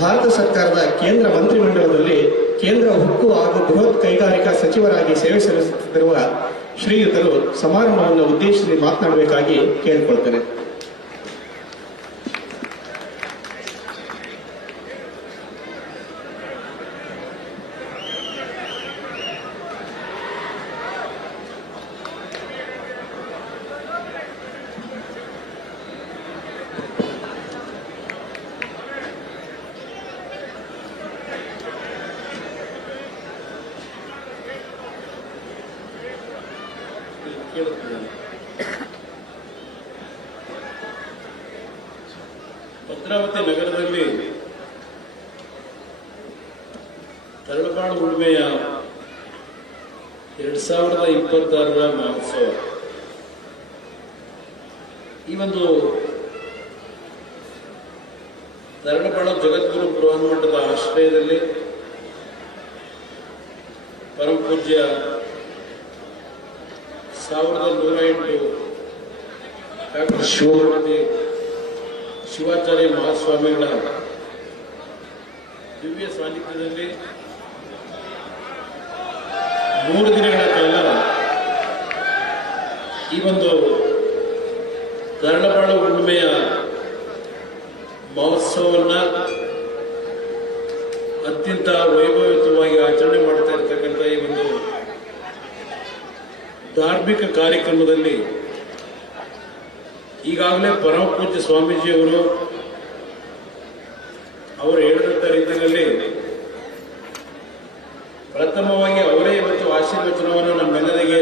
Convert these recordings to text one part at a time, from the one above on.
ಭಾರತ ಸರ್ಕಾರದ ಕೇಂದ್ರ ಮಂತ್ರಿಮಂಡಲದಲ್ಲಿ ಕೇಂದ್ರ ಉಕ್ಕು ಹಾಗೂ ಬೃಹತ್ ಕೈಗಾರಿಕಾ ಸಚಿವರಾಗಿ ಸೇವೆ ಸಲ್ಲಿಸುತ್ತಿರುವ ಶ್ರೀಯುತರು ಸಮಾರಂಭವನ್ನು ಉದ್ದೇಶಿಸಿ ಮಾತನಾಡಬೇಕಾಗಿ ಕೇಳಿಕೊಳ್ತೇನೆ. ಭದ್ರಾವತಿ ನಗರದಲ್ಲಿ ತರಳಬಾಳು ಹುಣ್ಣಿಮೆಯ 2026ರ ಮಹೋತ್ಸವ. ಈ ಒಂದು ತರಳಬಾಳು ಜಗದ್ಗುರು ಬೃಹನ್ಮಠದ ಆಶ್ರಯದಲ್ಲಿ ಪರಮ ಪೂಜ್ಯ 1108 ಡಾಕ್ಟರ್ ಶಿವಾಚಾರ್ಯ ಮಹಾಸ್ವಾಮಿಗಳ ದಿವ್ಯ ಸಾನ್ನಿಧ್ಯದಲ್ಲಿ 3 ದಿನಗಳ ಕಾಲ ಈ ಒಂದು ತರಳಬಾಳು ಹುಣ್ಣಿಮೆಯ ಮಹೋತ್ಸವವನ್ನ ಅತ್ಯಂತ ವೈಭವಯುತವಾಗಿ ಆಚರಣೆ ಮಾಡ್ತಾ ಇರ್ತಕ್ಕಂಥ ಈ ಒಂದು ಧಾರ್ಮಿಕ ಕಾರ್ಯಕ್ರಮದಲ್ಲಿ ಈಗಾಗಲೇ ಪರಮ ಪೂಜ್ಯ ಸ್ವಾಮೀಜಿಯವರು ಹೇಳಿದಂಥ ರೀತಿಯಲ್ಲಿ ಪ್ರಥಮವಾಗಿ ಅವರೇ ಇವತ್ತು ಆಶೀರ್ವಚನವನ್ನು ನಮ್ಮೆಲ್ಲರಿಗೆ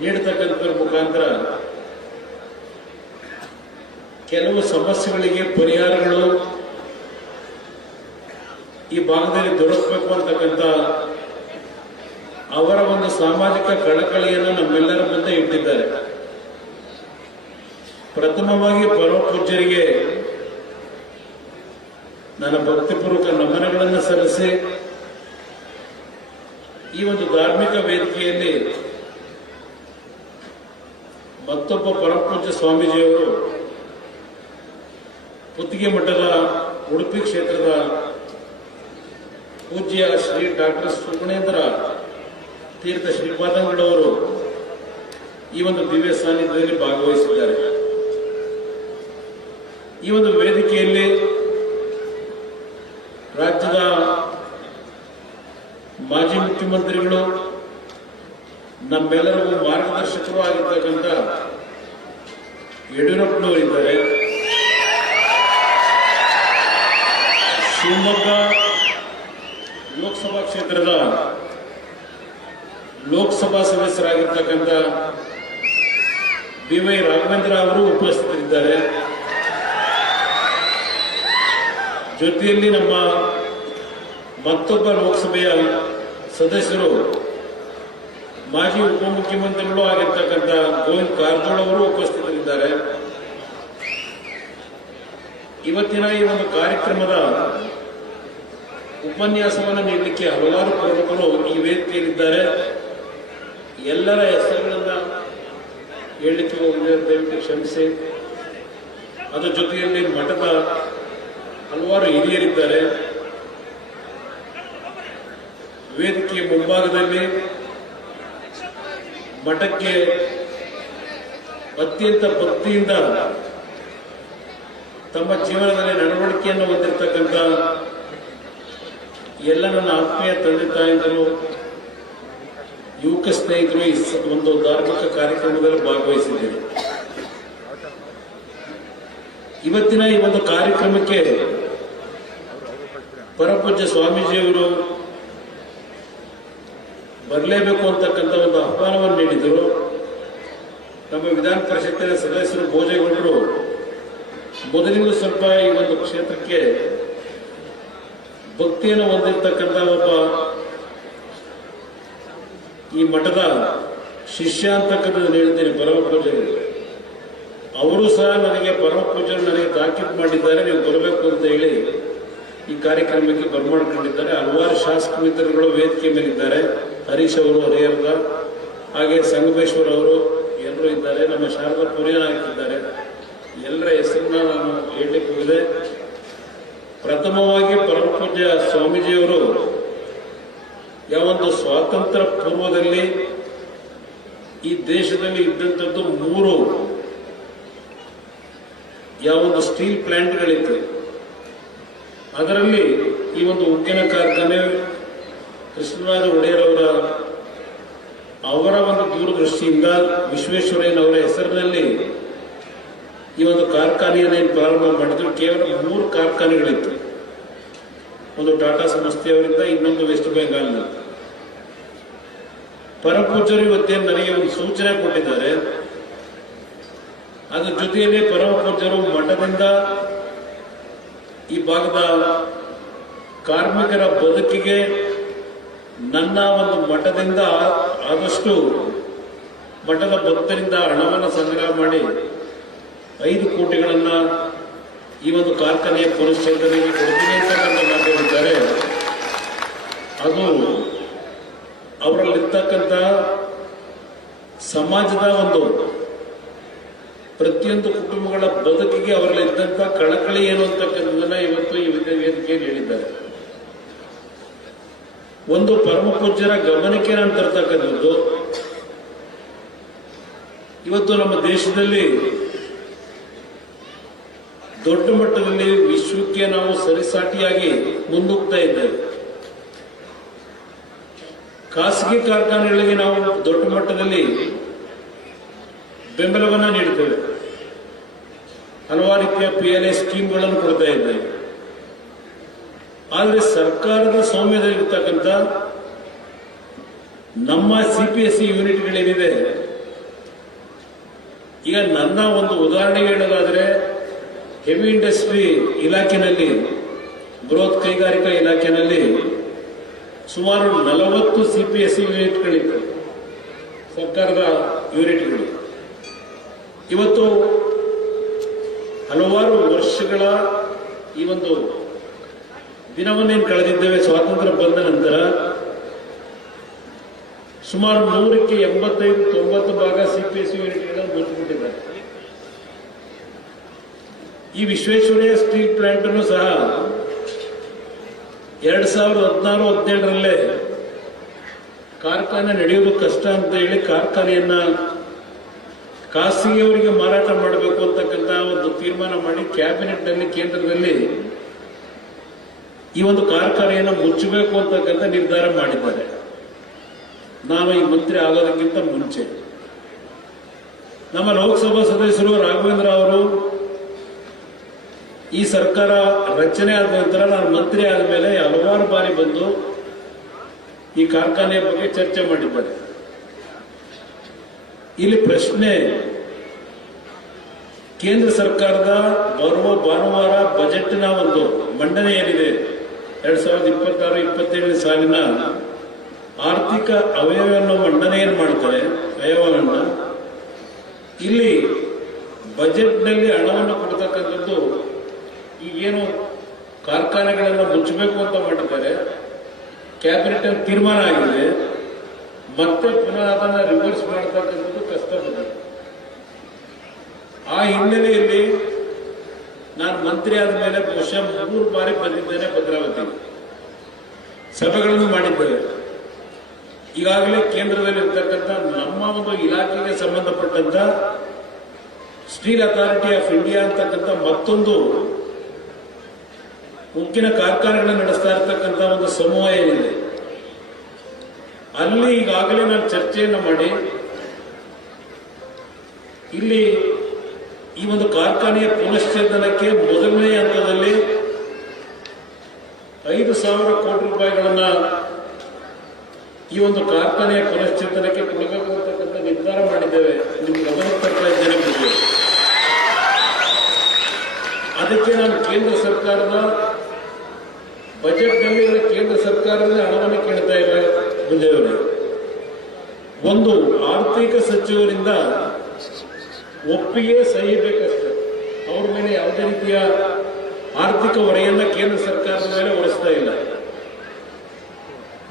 ನೀಡತಕ್ಕಂಥದ್ರ ಮುಖಾಂತರ ಕೆಲವು ಸಮಸ್ಯೆಗಳಿಗೆ ಪರಿಹಾರಗಳು ಈ ಭಾಗದಲ್ಲಿ ದೊರಕಬೇಕು ಅಂತಕ್ಕಂಥ ಅವರ ಒಂದು ಸಾಮಾಜಿಕ ಕಳಕಳಿಯನ್ನು ನಮ್ಮೆಲ್ಲರ ಮುಂದೆ ಇಟ್ಟಿದ್ದಾರೆ. ಪ್ರಥಮವಾಗಿ ಪರಮ ಪೂಜ್ಯರಿಗೆ ನನ್ನ ಭಕ್ತಿಪೂರ್ವಕ ನಮನಗಳನ್ನು ಸಲ್ಲಿಸಿ ಈ ಒಂದು ಧಾರ್ಮಿಕ ವೇದಿಕೆಯಲ್ಲಿ ಮತ್ತೊಬ್ಬ ಪರಮ ಪೂಜ್ಯ ಸ್ವಾಮೀಜಿಯವರು ಪುತ್ತಿಗೆ ಮಠದ ಉಡುಪಿ ಕ್ಷೇತ್ರದ ಪೂಜ್ಯ ಶ್ರೀ ಡಾಕ್ಟರ್ ಸುಗುಣೇಂದ್ರ ತೀರ್ಥ ಶ್ರೀಪಾದಂಗಳವರು ಈ ಒಂದು ದಿವ್ಯ ಸಾನ್ನಿಧ್ಯದಲ್ಲಿ ಭಾಗವಹಿಸಿದ್ದಾರೆ. ಈ ಒಂದು ವೇದಿಕೆಯಲ್ಲಿ ರಾಜ್ಯದ ಮಾಜಿ ಮುಖ್ಯಮಂತ್ರಿಗಳು ನಮ್ಮೆಲ್ಲರಿಗೂ ಮಾರ್ಗದರ್ಶಕರು ಆಗಿರ್ತಕ್ಕಂಥ ಯಡಿಯೂರಪ್ಪನವರಿದ್ದಾರೆ. ಶಿವಮೊಗ್ಗ ಲೋಕಸಭಾ ಕ್ಷೇತ್ರದ ಲೋಕಸಭಾ ಸದಸ್ಯರಾಗಿರ್ತಕ್ಕಂಥ ಬಿ.ವೈ. ರಾಘವೇಂದ್ರ ಅವರು ಉಪಸ್ಥಿತರಿದ್ದಾರೆ. ಜೊತೆಯಲ್ಲಿ ನಮ್ಮ ಮತ್ತೊಬ್ಬ ಲೋಕಸಭೆಯ ಸದಸ್ಯರು ಮಾಜಿ ಉಪಮುಖ್ಯಮಂತ್ರಿಗಳು ಆಗಿರ್ತಕ್ಕಂಥ ಗೋವಿಂದ ಕಾರಜೋಳ ಅವರು ಉಪಸ್ಥಿತರಿದ್ದಾರೆ. ಇವತ್ತಿನ ಈ ಒಂದು ಕಾರ್ಯಕ್ರಮದ ಉಪನ್ಯಾಸವನ್ನು ನೀಡಲಿಕ್ಕೆ ಹಲವಾರು ಪ್ರಮುಖರು ಈ ವೇದಿಕೆಯಲ್ಲಿದ್ದಾರೆ. ಎಲ್ಲರ ಹೆಸರುಗಳನ್ನ ಹೇಳಲಿಕ್ಕೆ ಹೋಗಿದೆ, ದಯವಿಟ್ಟು ಕ್ಷಮಿಸಿ. ಅದರ ಜೊತೆಯಲ್ಲಿ ಮಠದ ಹಲವಾರು ಹಿರಿಯರಿದ್ದಾರೆ. ವೇದಿಕೆಯ ಮುಂಭಾಗದಲ್ಲಿ ಮಠಕ್ಕೆ ಅತ್ಯಂತ ಭಕ್ತಿಯಿಂದ ತಮ್ಮ ಜೀವನದಲ್ಲಿ ನಡವಳಿಕೆಯನ್ನು ಹೊಂದಿರತಕ್ಕಂಥ ಎಲ್ಲ ನನ್ನ ಆತ್ಮೀಯ ತಂದೆ ತಾಯಿಗಳು, ಯುವಕ ಸ್ನೇಹಿತರು ಈ ಒಂದು ಧಾರ್ಮಿಕ ಕಾರ್ಯಕ್ರಮದಲ್ಲಿ ಭಾಗವಹಿಸಿದ್ದೇನೆ. ಇವತ್ತಿನ ಈ ಒಂದು ಕಾರ್ಯಕ್ರಮಕ್ಕೆ ಪರಮಪೂಜ್ಯ ಸ್ವಾಮೀಜಿಯವರು ಬರಲೇಬೇಕು ಅಂತಕ್ಕಂಥ ಒಂದು ಆಹ್ವಾನವನ್ನು ನೀಡಿದರು. ನಮ್ಮ ವಿಧಾನ ಪರಿಷತ್ತಿನ ಸದಸ್ಯರು ಭೋಜೇಗೌಡರು ಮೊದಲಿಂದ ಸ್ವಲ್ಪ ಈ ಒಂದು ಕ್ಷೇತ್ರಕ್ಕೆ ಭಕ್ತಿಯನ್ನು ಹೊಂದಿರತಕ್ಕಂಥ ಒಬ್ಬ ಈ ಮಠದ ಶಿಷ್ಯ ಅಂತಕ್ಕಂಥದ್ದು ಹೇಳಿದ್ದೇನೆ ಪರಮ ಪೂಜ್ಯರು. ಅವರು ಸಹ ನನಗೆ ಪರಮ ಪೂಜ್ಯರು ನನಗೆ ತಾಕೀತು ಮಾಡಿದ್ದಾರೆ, ನೀವು ಬರಬೇಕು ಅಂತ ಹೇಳಿ ಈ ಕಾರ್ಯಕ್ರಮಕ್ಕೆ ಬರ್ಮಾಡ್ಕೊಂಡಿದ್ದಾರೆ. ಹಲವಾರು ಶಾಸಕ ಮಿತ್ರರುಗಳು ವೇದಿಕೆ ಮೇಲಿದ್ದಾರೆ. ಹರೀಶ್ ಅವರು ಹರಿಹರದ, ಹಾಗೆ ಸಂಗಮೇಶ್ವರ್ ಅವರು ಎಲ್ಲರೂ ಇದ್ದಾರೆ. ನಮ್ಮ ಶಾರದಾ ಪುರಿಯನ್ ಹಾಕಿದ್ದಾರೆ. ಎಲ್ಲರ ಹೆಸರನ್ನ ನಾನು ಹೇಳಲಿಕ್ಕೆ ಹೋಗಿದೆ. ಪ್ರಥಮವಾಗಿ ಪರಮಪೂಜ್ಯ ಸ್ವಾಮೀಜಿಯವರು ಯಾವೊಂದು ಸ್ವಾತಂತ್ರ್ಯ ಪೂರ್ವದಲ್ಲಿ ಈ ದೇಶದಲ್ಲಿ ಇದ್ದಂಥದ್ದು 3 ಯಾವೊಂದು ಸ್ಟೀಲ್ ಪ್ಲಾಂಟ್ಗಳಿತ್ತು. ಅದರಲ್ಲಿ ಈ ಒಂದು ಉಕ್ಕಿನ ಕಾರ್ಖಾನೆ ಕೃಷ್ಣರಾಜ ಒಡೆಯರ್ ಅವರ ಒಂದು ದೂರದೃಷ್ಟಿಯಿಂದ ವಿಶ್ವೇಶ್ವರಯ್ಯನವರ ಹೆಸರಿನಲ್ಲಿ ಈ ಒಂದು ಕಾರ್ಖಾನೆಯನ್ನು ಪ್ರಾರಂಭ ಮಾಡಿದ್ರು. ಕೇವಲ 3 ಕಾರ್ಖಾನೆಗಳಿತ್ತು. ಒಂದು ಟಾಟಾ ಸಂಸ್ಥೆಯವರಿಂದ, ಇನ್ನೊಂದು ವೆಸ್ಟ್ ಬೆಂಗಾಲ್ನಲ್ಲಿ. ಪರಮಪೂಜ್ಯರು ಇವತ್ತೇನು ನನಗೆ ಒಂದು ಸೂಚನೆ ಕೊಟ್ಟಿದ್ದಾರೆ. ಅದ್ರ ಜೊತೆಯಲ್ಲಿ ಪರಮಪೂಜ್ಯರು ಮಠದಿಂದ ಈ ಭಾಗದ ಕಾರ್ಮಿಕರ ಬದುಕಿಗೆ ನನ್ನ ಒಂದು ಮಠದಿಂದ ಆದಷ್ಟು ಮಠದ ಭಕ್ತರಿಂದ ಹಣವನ್ನು ಸಂಗ್ರಹ ಮಾಡಿ 5 ಕೋಟಿಗಳನ್ನ ಈ ಒಂದು ಕಾರ್ಖಾನೆಯ ಪುನಶ್ಚೇತನೆಗೆ ಕೊಡ್ತೀನಿ ಅಂತಕ್ಕಂಥ ಮಾತಾಡಿದ್ದಾರೆ. ಅದು ಅವರಲ್ಲಿರ್ತಕ್ಕಂಥ ಸಮಾಜದ ಒಂದು ಪ್ರತಿಯೊಂದು ಕುಟುಂಬಗಳ ಬದುಕಿಗೆ ಅವರಲ್ಲಿದ್ದಂಥ ಕಳಕಳಿ ಏನು ಅಂತಕ್ಕಂಥದ್ದನ್ನ ಇವತ್ತು ಈ ವೇದಿಕೆಯಲ್ಲಿ ಹೇಳಿದ್ದಾರೆ. ಒಂದು ಪರಮಪೂಜ್ಯರ ಗಮನಕ್ಕೆ ನಾನು ತರ್ತಕ್ಕಂಥದ್ದು, ಇವತ್ತು ನಮ್ಮ ದೇಶದಲ್ಲಿ ದೊಡ್ಡ ಮಟ್ಟದಲ್ಲಿ ವಿಶ್ವಕ್ಕೆ ನಾವು ಸರಿಸಾಟಿಯಾಗಿ ಮುನ್ನುಗ್ತಾ ಇದ್ದೇವೆ. ಖಾಸಗಿ ಕಾರ್ಖಾನೆಗಳಿಗೆ ನಾವು ದೊಡ್ಡ ಮಟ್ಟದಲ್ಲಿ ಬೆಂಬಲವನ್ನ ನೀಡುತ್ತೇವೆ. ಹಲವಾರು ರೀತಿಯ PLI ಸ್ಕೀಮ್ಗಳನ್ನು ಕೊಡ್ತಾ ಇದ್ದೇವೆ. ಆದರೆ ಸರ್ಕಾರದ ಸ್ವಾಮ್ಯದಲ್ಲಿರ್ತಕ್ಕಂಥ ನಮ್ಮ CPSE ಯೂನಿಟ್ಗಳೇನಿದೆ, ಈಗ ನನ್ನ ಒಂದು ಉದಾಹರಣೆ ಹೇಳೋದಾದ್ರೆ, ಹೆವಿ ಇಂಡಸ್ಟ್ರಿ ಇಲಾಖೆಯಲ್ಲಿ, ಬೃಹತ್ ಕೈಗಾರಿಕಾ ಇಲಾಖೆಯಲ್ಲಿ ಸುಮಾರು 40 CPSE ಯೂನಿಟ್ಗಳಿತ್ತು, ಸರ್ಕಾರದ ಯೂನಿಟ್ಗಳು. ಇವತ್ತು ಹಲವಾರು ವರ್ಷಗಳ ಈ ಒಂದು ದಿನವನ್ನೇನು ಕಳೆದಿದ್ದೇವೆ ಸ್ವಾತಂತ್ರ್ಯ ಬಂದ ನಂತರ, ಸುಮಾರು 100ಕ್ಕೆ 85-90 ಭಾಗ CPSE ಯೂನಿಟ್ಗಳನ್ನು ಮುಚ್ಚಿಬಿಟ್ಟಿದ್ದಾರೆ. ಈ ವಿಶ್ವೇಶ್ವರಯ್ಯ ಸ್ಟೀಲ್ ಪ್ಲಾಂಟ್ ಅನ್ನು ಸಹ 2016-17ರಲ್ಲೇ ಕಾರ್ಖಾನೆ ನಡೆಯುವುದು ಕಷ್ಟ ಅಂತ ಹೇಳಿ ಕಾರ್ಖಾನೆಯನ್ನ ಖಾಸಗಿಯವರಿಗೆ ಮಾರಾಟ ಮಾಡಬೇಕು ಅಂತಕ್ಕಂಥ ಒಂದು ತೀರ್ಮಾನ ಮಾಡಿ ಕ್ಯಾಬಿನೆಟ್ ನಲ್ಲಿ, ಕೇಂದ್ರದಲ್ಲಿ ಈ ಒಂದು ಕಾರ್ಖಾನೆಯನ್ನು ಮುಚ್ಚಬೇಕು ಅಂತಕ್ಕಂಥ ನಿರ್ಧಾರ ಮಾಡಿದ್ದಾರೆ. ನಾನು ಈ ಮಂತ್ರಿ ಆಗೋದಕ್ಕಿಂತ ಮುಂಚೆ ನಮ್ಮ ಲೋಕಸಭಾ ಸದಸ್ಯರು ರಾಘವೇಂದ್ರ ಅವರು ಈ ಸರ್ಕಾರ ರಚನೆ ಆದ ನಂತರ ನಾನು ಮಂತ್ರಿ ಆದ ಮೇಲೆ ಹಲವಾರು ಬಾರಿ ಬಂದು ಈ ಕಾರ್ಖಾನೆಯ ಬಗ್ಗೆ ಚರ್ಚೆ ಮಾಡಿದ್ದಾರೆ. ಇಲ್ಲಿ ಪ್ರಶ್ನೆ, ಕೇಂದ್ರ ಸರ್ಕಾರದ ಬರುವ ಭಾನುವಾರ ಬಜೆಟ್ನ ಒಂದು ಮಂಡನೆ ಏನಿದೆ, 2026-27 ಸಾಲಿನ ಆರ್ಥಿಕ ಅವಯವವನ್ನು ಮಂಡನೆಯನ್ನು ಮಾಡ್ತಾರೆ, ಅವಯವನ್ನ ಇಲ್ಲಿ ಬಜೆಟ್ನಲ್ಲಿ ಹಣವನ್ನು ಕೊಡ್ತಕ್ಕಂಥದ್ದು ಈಗೇನು ಕಾರ್ಖಾನೆಗಳನ್ನು ಮುಚ್ಚಬೇಕು ಅಂತ ಮಾಡಿದ್ದಾರೆ, ಕ್ಯಾಬಿನೆಟ್ ತೀರ್ಮಾನ ಆಗಿದೆ, ಮತ್ತೆ ಪುನಃ ಅದನ್ನ ರಿವರ್ಸ್ ಮಾಡತಕ್ಕಂಥದ್ದು ಕಷ್ಟ ಬಂದಿದೆ. ಆ ಹಿನ್ನೆಲೆಯಲ್ಲಿ ನಾನು ಮಂತ್ರಿ ಆದ ಮೇಲೆ ಬಹುಶಃ 3 ಬಾರಿ ಬಂದಿದ್ದೇನೆ ಭದ್ರಾವತಿ, ಸಭೆಗಳನ್ನು ಮಾಡಿದ್ದೇವೆ. ಈಗಾಗಲೇ ಕೇಂದ್ರದಲ್ಲಿ ಇರ್ತಕ್ಕಂಥ ನಮ್ಮ ಒಂದು ಇಲಾಖೆಗೆ ಸಂಬಂಧಪಟ್ಟಂತ ಸ್ಟೀಲ್ ಅಥಾರಿಟಿ ಆಫ್ ಇಂಡಿಯಾ ಅಂತಕ್ಕಂಥ ಮತ್ತೊಂದು ಉಕ್ಕಿನ ಕಾರ್ಖಾನೆಗಳನ್ನು ನಡೆಸ್ತಾ ಇರತಕ್ಕಂಥ ಒಂದು ಸಮೂಹ ಏನಿದೆ, ಅಲ್ಲಿ ಈಗಾಗಲೇ ನಾನು ಚರ್ಚೆಯನ್ನು ಮಾಡಿ ಇಲ್ಲಿ ಈ ಒಂದು ಕಾರ್ಖಾನೆಯ ಪುನಶ್ಚೇತನಕ್ಕೆ ಮೊದಲನೇ ಹಂತದಲ್ಲಿ 5,000 ಕೋಟಿ ರೂಪಾಯಿಗಳನ್ನ ಈ ಒಂದು ಕಾರ್ಖಾನೆಯ ಪುನಶ್ಚೇತನಕ್ಕೆ ಕೊಡಬೇಕು ಅಂತಕ್ಕಂಥ ನಿರ್ಧಾರ ಮಾಡಿದ್ದೇವೆ. ನಿಮ್ಗೆ ಗಮನಕ್ಕೆ ತರ್ತಾ ಇದ್ದೇನೆ. ಅದಕ್ಕೆ ನಾನು ಕೇಂದ್ರ ಸರ್ಕಾರದ ಬಜೆಟ್ನಲ್ಲಿ ಕೇಂದ್ರ ಸರ್ಕಾರದ ಹಣವನ್ನು ಕೇಳ್ತಾ ಇಲ್ಲ. ಮುಂದೆಯವರೇ, ಒಂದು ಆರ್ಥಿಕ ಸಚಿವರಿಂದ ಒಪ್ಪಿಗೆ ಸಹಿ ಬೇಕಷ್ಟೇ, ಅವ್ರ ಮೇಲೆ ಯಾವುದೇ ರೀತಿಯ ಆರ್ಥಿಕ ಹೊರೆಯನ್ನ ಕೇಂದ್ರ ಸರ್ಕಾರದ ಮೇಲೆ ಹೊರಿಸ್ತಾ ಇಲ್ಲ.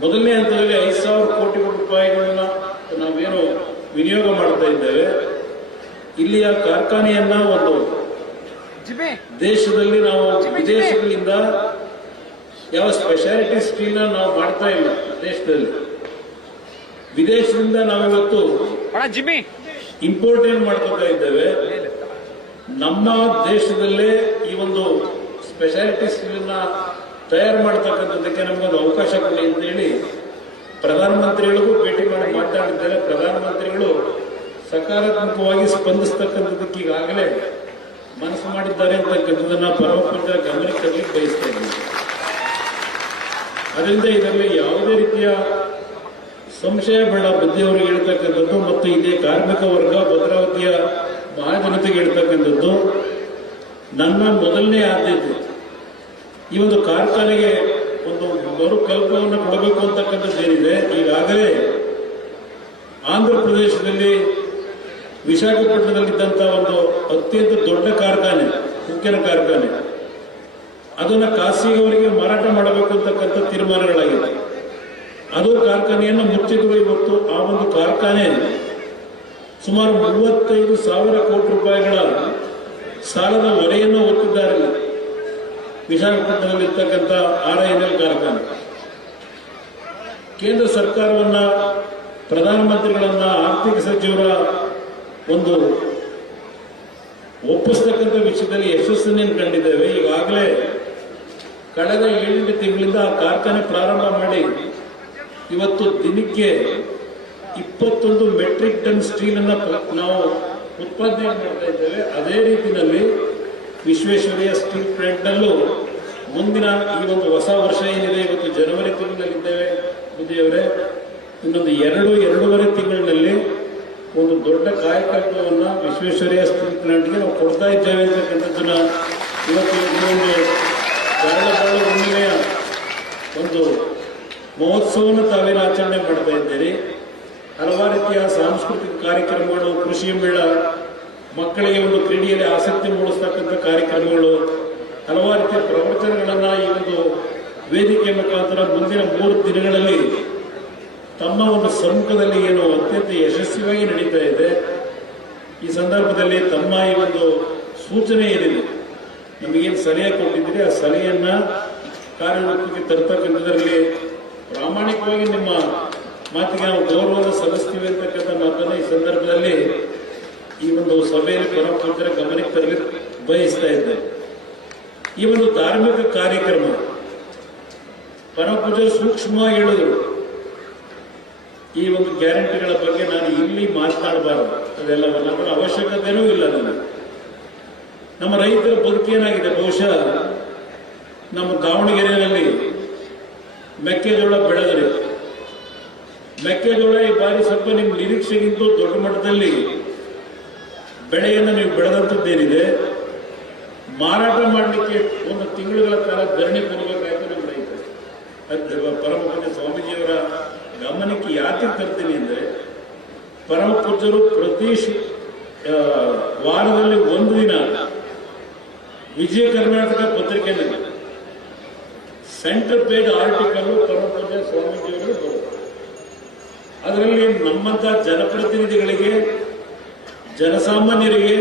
ಮೊದಲನೇ ಹಂತದಲ್ಲಿ 5,000 ಕೋಟಿ ರೂಪಾಯಿಗಳನ್ನ ನಾವೇನು ವಿನಿಯೋಗ ಮಾಡ್ತಾ ಇದ್ದೇವೆ. ಇಲ್ಲಿಯ ಕಾರ್ಖಾನೆಯನ್ನ ಒಂದು ದೇಶದಲ್ಲಿ ನಾವು ವಿದೇಶಗಳಿಂದ ಯಾವ ಸ್ಪೆಷಾಲಿಟಿ ಸ್ಟೀಲ್ ನಾವು ಮಾಡ್ತಾ ಇಲ್ಲ. ದೇಶದಲ್ಲಿ ವಿದೇಶದಿಂದ ನಾವಿವತ್ತು ಇಂಪೋರ್ಟ್ ಏನ್ ಮಾಡ್ಕೊತಾ ಇದ್ದೇವೆ. ನಮ್ಮ ದೇಶದಲ್ಲೇ ಈ ಒಂದು ಸ್ಪೆಷಾಲಿಟಿ ಸ್ಟೀಲ್ ತಯಾರು ಮಾಡ್ತಕ್ಕಂಥದ್ದಕ್ಕೆ ನಮಗೊಂದು ಅವಕಾಶ ಕೊಡಿ ಅಂತ ಹೇಳಿ ಪ್ರಧಾನಮಂತ್ರಿಗಳಿಗೂ ಭೇಟಿ ಮಾಡಿ ಮಾತಾಡಿದ್ದಾರೆ. ಪ್ರಧಾನಮಂತ್ರಿಗಳು ಸಕಾರಾತ್ಮಕವಾಗಿ ಸ್ಪಂದಿಸ್ತಕ್ಕಂಥದ್ದಕ್ಕೆ ಈಗಾಗಲೇ ಮನಸ್ಸು ಮಾಡಿದ್ದಾರೆ ಅಂತಕ್ಕಂಥದ್ದನ್ನ ಪರಮಪೂಜ್ಯರ ಗಮನಕ್ಕೆ ತರಲಿಕ್ಕೆ ಬಯಸ್ತಾ ಇದ್ದೀನಿ. ಅದರಿಂದ ಇದರಲ್ಲಿ ಯಾವುದೇ ರೀತಿಯ ಸಂಶಯ ಬೇಡ. ಬುದ್ಧಿಯವರಿಗೆ ಹೇಳ್ತಕ್ಕಂಥದ್ದು ಮತ್ತು ಇದೇ ಕಾರ್ಮಿಕ ವರ್ಗ ಭದ್ರಾವತಿಯ ಮಹಾಜನತೆಗೆ ಹೇಳ್ತಕ್ಕಂಥದ್ದು ನನ್ನ ಮೊದಲನೇ ಆದ್ಯತೆ. ಈ ಒಂದು ಕಾರ್ಖಾನೆಗೆ ಒಂದು ಮರುಕಲ್ಪವನ್ನು ಕೊಡಬೇಕು ಅಂತಕ್ಕಂಥದ್ದು ಏನಿದೆ, ಈಗಾಗಲೇ ಆಂಧ್ರ ಪ್ರದೇಶದಲ್ಲಿ ವಿಶಾಖಪಟ್ಟಣದಲ್ಲಿದ್ದಂತಹ ಒಂದು ಅತ್ಯಂತ ದೊಡ್ಡ ಕಾರ್ಖಾನೆ, ಉಕ್ಕಿನ ಕಾರ್ಖಾನೆ, ಅದನ್ನ ಖಾಸಗಿಯವರಿಗೆ ಮಾರಾಟ ಮಾಡಬೇಕು ಅಂತಕ್ಕಂಥ ತೀರ್ಮಾನಗಳಾಗಿದೆ. ಅದು ಕಾರ್ಖಾನೆಯನ್ನು ಮುಚ್ಚಿದ್ರು. ಇವತ್ತು ಆ ಒಂದು ಕಾರ್ಖಾನೆ ಸುಮಾರು 35,000 ಕೋಟಿ ರೂಪಾಯಿಗಳ ಸಾಲದ ಹೊರೆಯನ್ನು ಹೊತ್ತಿದ್ದಾರೆ. ವಿಶಾಖಪಟ್ಟಣದಲ್ಲಿರ್ತಕ್ಕಂಥ RINL ಕಾರ್ಖಾನೆ ಕೇಂದ್ರ ಸರ್ಕಾರವನ್ನ, ಪ್ರಧಾನಮಂತ್ರಿಗಳನ್ನ, ಆರ್ಥಿಕ ಸಚಿವರ ಒಂದು ಒಪ್ಪಿಸ್ತಕ್ಕಂಥ ವಿಷಯದಲ್ಲಿ ಯಶಸ್ಸನ್ನೇನು ಕಂಡಿದ್ದೇವೆ. ಈಗಾಗಲೇ ಕಳೆದ 7 ತಿಂಗಳಿಂದ ಆ ಕಾರ್ಖಾನೆ ಪ್ರಾರಂಭ ಮಾಡಿ ಇವತ್ತು ದಿನಕ್ಕೆ 21 ಮೆಟ್ರಿಕ್ ಟನ್ ಸ್ಟೀಲ್ ಅನ್ನ ನಾವು ಉತ್ಪಾದನೆ ಮಾಡ್ತಾ ಇದ್ದೇವೆ. ಅದೇ ರೀತಿಯಲ್ಲಿ ವಿಶ್ವೇಶ್ವರಯ್ಯ ಸ್ಟೀಲ್ ಪ್ಲಾಂಟ್ ನಲ್ಲೂ ಮುಂದಿನ ಈ ಒಂದು ಹೊಸ ವರ್ಷ ಏನಿದೆ, ಇವತ್ತು ಜನವರಿ ತಿಂಗಳಿನಲ್ಲಿದ್ದೇವೆ ಬುದ್ಧಿಯವರೇ, ಇನ್ನೊಂದು 2-2.5 ತಿಂಗಳಿನಲ್ಲಿ ಒಂದು ದೊಡ್ಡ ಕಾಯಕಲ್ಪವನ್ನ ವಿಶ್ವೇಶ್ವರಯ್ಯ ಸ್ಟೀಲ್ ಪ್ಲಾಂಟ್ಗೆ ನಾವು ಕೊಡ್ತಾ ಇದ್ದೇವೆ ಅಂತಕ್ಕಂಥದ್ದನ್ನ ಇವತ್ತು ಇನ್ನೊಂದು ಕಾರಣಪಾಳು ಹುಣ್ಣಿಮೆಯ ಒಂದು ಮಹೋತ್ಸವವನ್ನು ತಾವೇನು ಆಚರಣೆ ಮಾಡ್ತಾ ಇದ್ದೀರಿ. ಹಲವಾರು ರೀತಿಯ ಸಾಂಸ್ಕೃತಿಕ ಕಾರ್ಯಕ್ರಮಗಳು, ಕೃಷಿ ಮೇಳ, ಮಕ್ಕಳಿಗೆ ಒಂದು ಕ್ರೀಡೆಯಲ್ಲಿ ಆಸಕ್ತಿ ಮೂಡಿಸ್ತಕ್ಕಂಥ ಕಾರ್ಯಕ್ರಮಗಳು, ಹಲವಾರು ರೀತಿಯ ಪ್ರವಚನಗಳನ್ನ ಈ ಒಂದು ವೇದಿಕೆ ಮುಖಾಂತರ ಮುಂದಿನ 3 ದಿನಗಳಲ್ಲಿ ತಮ್ಮ ಒಂದು ಸಮ್ಮುಖದಲ್ಲಿ ಏನು ಅತ್ಯಂತ ಯಶಸ್ವಿಯಾಗಿ ನಡೀತಾ ಇದೆ. ಈ ಸಂದರ್ಭದಲ್ಲಿ ತಮ್ಮ ಈ ಒಂದು ಸೂಚನೆ ಏನಿದೆ, ನಮಗೇನು ಸಲಹೆ ಕೊಟ್ಟಿದ್ದೀರಿ, ಆ ಸಲಹೆಯನ್ನ ಕಾರ್ಯರೂಪಕ್ಕೆ ತರ್ತಕ್ಕಂಥದ್ರಲ್ಲಿ ಪ್ರಾಮಾಣಿಕವಾಗಿ ನಿಮ್ಮ ಮಾತಿಗೆ ನಾವು ಗೌರವದ ಸಲ್ಲಿಸ್ತೀವಿ ಅಂತಕ್ಕಂಥ ಮಾತನ್ನು ಈ ಸಂದರ್ಭದಲ್ಲಿ ಈ ಒಂದು ಸಭೆಯಲ್ಲಿ ಪರಮಪೂಜ್ಯರ ಗಮನಕ್ಕೆ ತರಲಿಕ್ಕೆ ಬಯಸ್ತಾ ಇದ್ದೇವೆ. ಈ ಒಂದು ಧಾರ್ಮಿಕ ಕಾರ್ಯಕ್ರಮ ಪರಮಪೂಜ್ಯರು ಸೂಕ್ಷ್ಮವಾಗಿ ಹೇಳಿದರು. ಈ ಒಂದು ಗ್ಯಾರಂಟಿಗಳ ಬಗ್ಗೆ ನಾನು ಇಲ್ಲಿ ಮಾತನಾಡಬಾರದು, ಅದೆಲ್ಲವನ್ನ ಅದರ ಅವಶ್ಯಕತೆಯೂ ಇಲ್ಲ ನನಗೆ. ನಮ್ಮ ರೈತರ ಬದುಕೇನಾಗಿದೆ, ಬಹುಶಃ ನಮ್ಮ ದಾವಣಗೆರೆಯಲ್ಲಿ ಮೆಕ್ಕೆಜೋಳ ಬೆಳೆದರೆ, ಮೆಕ್ಕೆಜೋಳ ಈ ಬಾರಿ ಸ್ವಲ್ಪ ನಿಮ್ಮ ನಿರೀಕ್ಷೆಗಿಂತ ದೊಡ್ಡ ಮಟ್ಟದಲ್ಲಿ ಬೆಳೆಯನ್ನು ನೀವು ಬೆಳೆದಂಥದ್ದೇನಿದೆ, ಮಾರಾಟ ಮಾಡಲಿಕ್ಕೆ 1 ತಿಂಗಳುಗಳ ಕಾಲ ಧರಣಿ ಕೊಡಬೇಕಾಯ್ತು ನಮ್ಮ ರೈತರು. ಪರಮಪೂಜ್ಯ ಸ್ವಾಮೀಜಿಯವರ ಗಮನಕ್ಕೆ ಯಾಕೆ ತರ್ತೀನಿ ಅಂದರೆ, ಪರಮಪೂಜ್ಯರು ಪ್ರತಿ ವಾರದಲ್ಲಿ 1 ದಿನ ವಿಜಯ ಕರ್ನಾಟಕ ಪತ್ರಿಕೆಯಲ್ಲಿ ಸೆಂಟರ್ ಪೇಜ್ ಆರ್ಟಿಕಲ್ ಪರಮಪೂಜ್ಯ ಸ್ವಾಮೀಜಿಯವರು ಬರುತ್ತಾರೆ. ಅದರಲ್ಲಿ ನಮ್ಮಂತ ಜನಪ್ರತಿನಿಧಿಗಳಿಗೆ, ಜನಸಾಮಾನ್ಯರಿಗೆ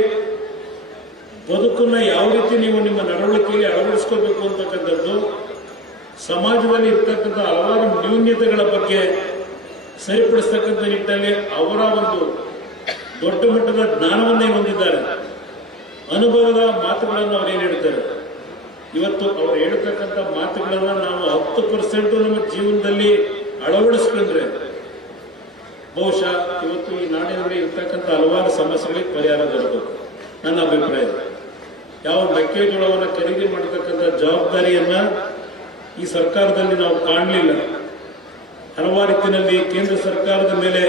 ಬದುಕನ್ನ ಯಾವ ರೀತಿ ನೀವು ನಿಮ್ಮ ನಡವಳಿಕೆಯಲ್ಲಿ ಅಳವಡಿಸ್ಕೋಬೇಕು ಅಂತಕ್ಕಂಥದ್ದು, ಸಮಾಜದಲ್ಲಿ ಇರ್ತಕ್ಕಂಥ ಹಲವಾರು ನ್ಯೂನ್ಯತೆಗಳ ಬಗ್ಗೆ ಸರಿಪಡಿಸ್ತಕ್ಕಂಥ ನಿಟ್ಟಿನಲ್ಲಿ ಅವರ ಒಂದು ದೊಡ್ಡ ಮಟ್ಟದ ಜ್ಞಾನವನ್ನೇ ಹೊಂದಿದ್ದಾರೆ. ಅನುಭವದ ಮಾತುಗಳನ್ನು ಅವರೇನು ಹೇಳ್ತಾರೆ. ಇವತ್ತು ಅವರು ಹೇಳ್ತಕ್ಕಂಥ ಮಾತುಗಳನ್ನ ನಾವು 10% ನಮ್ಮ ಜೀವನದಲ್ಲಿ ಅಳವಡಿಸ್ಕೊಂಡ್ರೆ ಬಹುಶಃ ಇವತ್ತು ಈ ನಾಡಿನಲ್ಲಿ ಇರ್ತಕ್ಕಂಥ ಹಲವಾರು ಸಮಸ್ಯೆಗಳಿಗೆ ಪರಿಹಾರ ದೊರಕಬೇಕು ನನ್ನ ಅಭಿಪ್ರಾಯ. ಯಾವ ಮೆಕ್ಕೆಜೋಳವನ್ನು ಖರೀದಿ ಮಾಡತಕ್ಕಂಥ ಜವಾಬ್ದಾರಿಯನ್ನ ಈ ಸರ್ಕಾರದಲ್ಲಿ ನಾವು ಕಾಣಲಿಲ್ಲ. ಹಲವಾರು ರೀತಿಯಲ್ಲಿ ಕೇಂದ್ರ ಸರ್ಕಾರದ ಮೇಲೆ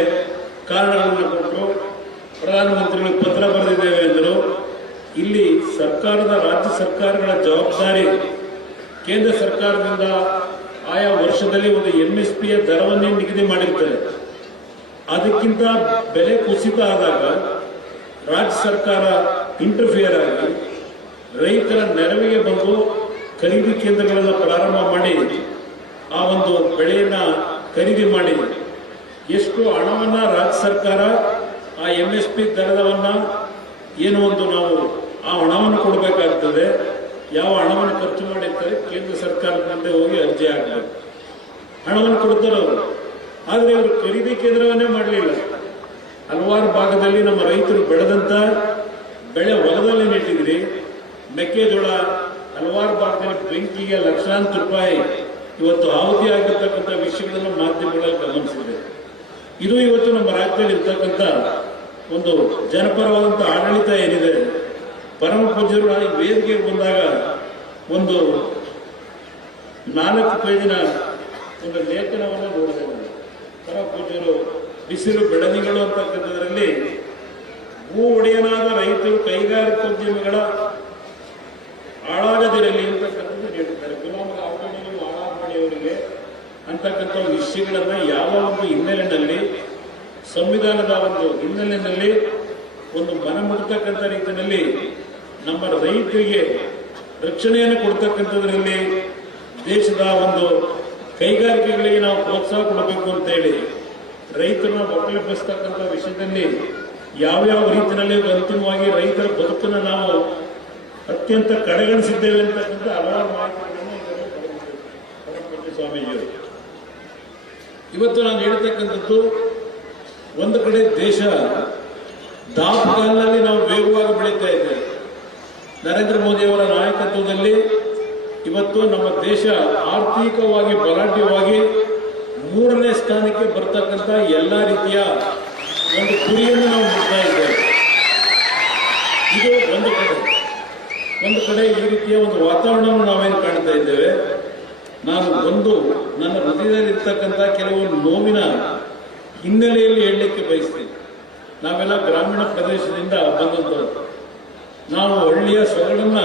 ಕಾರಣಗಳನ್ನು ಕೊಟ್ಟರು, ಪ್ರಧಾನಮಂತ್ರಿಗಳು ಪತ್ರ ಬರೆದಿದ್ದೇವೆ ಎಂದರು. ಇಲ್ಲಿ ಸರ್ಕಾರದ, ರಾಜ್ಯ ಸರ್ಕಾರಗಳ ಜವಾಬ್ದಾರಿ ಕೇಂದ್ರ ಸರ್ಕಾರದಿಂದ ಆಯಾ ವರ್ಷದಲ್ಲಿ ಒಂದು MSPಯ ದರವನ್ನೇ ನಿಗದಿ ಮಾಡಿರ್ತಾರೆ. ಅದಕ್ಕಿಂತ ಬೆಲೆ ಕುಸಿತ ಆದಾಗ ರಾಜ್ಯ ಸರ್ಕಾರ ಇಂಟರ್ಫಿಯರ್ ಆಗಿ ರೈತರ ನೆರವಿಗೆ ಬಂದು ಖರೀದಿ ಕೇಂದ್ರಗಳನ್ನು ಪ್ರಾರಂಭ ಮಾಡಿ ಆ ಒಂದು ಬೆಳೆಯನ್ನ ಖರೀದಿ ಮಾಡಿ ಎಷ್ಟು ಹಣವನ್ನ ರಾಜ್ಯ ಸರ್ಕಾರ ಆ MSP ದರವನ್ನ ಏನು ಒಂದು ನಾವು ಆ ಹಣವನ್ನು ಕೊಡಬೇಕಾಗ್ತದೆ. ಯಾವ ಹಣವನ್ನು ಖರ್ಚು ಮಾಡಿರ್ತಾರೆ ಕೇಂದ್ರ ಸರ್ಕಾರದ ಮುಂದೆ ಹೋಗಿ ಅರ್ಜಿ ಹಾಕಬೇಕು. ಹಣವನ್ನು ಕೊಡ್ತಾರೆ ಅವರು. ಆದರೆ ಅವರು ಖರೀದಿ ಕೇಂದ್ರವನ್ನೇ ಮಾಡಲಿಲ್ಲ. ಹಲವಾರು ಭಾಗದಲ್ಲಿ ನಮ್ಮ ರೈತರು ಬೆಳೆದಂತ ಬೆಳೆ ಹೊಲದಲ್ಲಿ ನೆಟ್ಟಿದ್ರಿ. ಮೆಕ್ಕೆಜೋಳ ಹಲವಾರು ಭಾಗದಲ್ಲಿ ಬೆಂಕಿಗೆ ಲಕ್ಷಾಂತರ ರೂಪಾಯಿ ಇವತ್ತು ಆಹುತಿ ಆಗಿರ್ತಕ್ಕಂಥ ವಿಷಯಗಳನ್ನು ಮಾಧ್ಯಮಗಳಲ್ಲಿ ಗಮನಿಸಿದೆ. ಇದು ಇವತ್ತು ನಮ್ಮ ರಾಜ್ಯದಲ್ಲಿ ಇರ್ತಕ್ಕಂಥ ಒಂದು ಜನಪರವಾದಂಥ ಆಡಳಿತ ಏನಿದೆ. ಪರಮ ಪೂಜ್ಯರು ಈ ವೇದಿಕೆಗೆ ಬಂದಾಗ ಒಂದು 4 ಪೇಜಿನ ಒಂದು ಲೇಖನವನ್ನು ನೋಡಿದೆ. ಪರಮ ಪೂಜ್ಯರು ಬಿಸಿಲು ಬೆಳದಿಂಗಳು ಅಂತಕ್ಕಂಥದ್ರಲ್ಲಿ ಭೂ ಒಡೆಯನಾದ ರೈತರು ಕೈಗಾರಿಕೋದ್ಯಮಿಗಳ ಹಾಳಾಗದಿರಲಿ ಅಂತಕ್ಕಂಥದ್ದು ನೀಡಿದ್ದಾರೆ. ಗುಲಾಮರ ಆವರಣೆಗಳು ಹಾಳಾಗಬಡಿಯವರಿಗೆ ಅಂತಕ್ಕಂಥ ವಿಷಯಗಳನ್ನ ಯಾವ ಒಂದು ಹಿನ್ನೆಲೆಯಲ್ಲಿ, ಸಂವಿಧಾನದ ಒಂದು ಹಿನ್ನೆಲೆಯಲ್ಲಿ ಒಂದು ಮನಮುಟ್ಟತಕ್ಕಂಥ ರೀತಿಯಲ್ಲಿ ನಮ್ಮ ರೈತರಿಗೆ ರಕ್ಷಣೆಯನ್ನು ಕೊಡ್ತಕ್ಕಂಥದ್ರಲ್ಲಿ ದೇಶದ ಒಂದು ಕೈಗಾರಿಕೆಗಳಿಗೆ ನಾವು ಪ್ರೋತ್ಸಾಹ ಕೊಡಬೇಕು ಅಂತ ಹೇಳಿ ರೈತರನ್ನ ಒಕ್ಕಲೆಬ್ಬಿಸ್ತಕ್ಕಂಥ ವಿಷಯದಲ್ಲಿ ಯಾವ್ಯಾವ ರೀತಿಯಲ್ಲಿ ಅಂತಿಮವಾಗಿ ರೈತರ ಬದುಕನ್ನು ನಾವು ಅತ್ಯಂತ ಕಡೆಗಣಿಸಿದ್ದೇವೆ ಅಂತಕ್ಕಂಥ ಹಲವಾರು ಮಾಹಿತಿಗಳನ್ನು ಪರಮಪೂಜ್ಯ ಸ್ವಾಮೀಜಿಯವರು. ಇವತ್ತು ನಾನು ಹೇಳ್ತಕ್ಕಂಥದ್ದು, ಒಂದು ಕಡೆ ದೇಶ ದಾಪುಗಾಲಿನಲ್ಲಿ ನಾವು ವೇಗವಾಗಿ ಬೆಳೀತಾ ಇದ್ದೇವೆ. ನರೇಂದ್ರ ಮೋದಿಯವರ ನಾಯಕತ್ವದಲ್ಲಿ ಇವತ್ತು ನಮ್ಮ ದೇಶ ಆರ್ಥಿಕವಾಗಿ ಬಲಾಢ್ಯವಾಗಿ 3ನೇ ಸ್ಥಾನಕ್ಕೆ ಬರ್ತಕ್ಕಂಥ ಎಲ್ಲ ರೀತಿಯ ಒಂದು ಗುರಿಯನ್ನು ನಾವು ಮುಟ್ತಾ ಇದ್ದೇವೆ. ಇದು ಒಂದು ಕಡೆ ಈ ರೀತಿಯ ಒಂದು ವಾತಾವರಣವನ್ನು ನಾವೇನು ಕಾಣ್ತಾ ಇದ್ದೇವೆ. ನಾನು ನನ್ನ ಹೃದಯದಲ್ಲಿ ಇರ್ತಕ್ಕಂಥ ಕೆಲವು ನೋವಿನ ಹಿನ್ನೆಲೆಯಲ್ಲಿ ಹೇಳಲಿಕ್ಕೆ ಬಯಸ್ತೀನಿ. ನಾವೆಲ್ಲ ಗ್ರಾಮೀಣ ಪ್ರದೇಶದಿಂದ ಬಂದಂಥವ್ರು. ನಾವು ಹಳ್ಳಿಯ ಸೊಗಡನ್ನ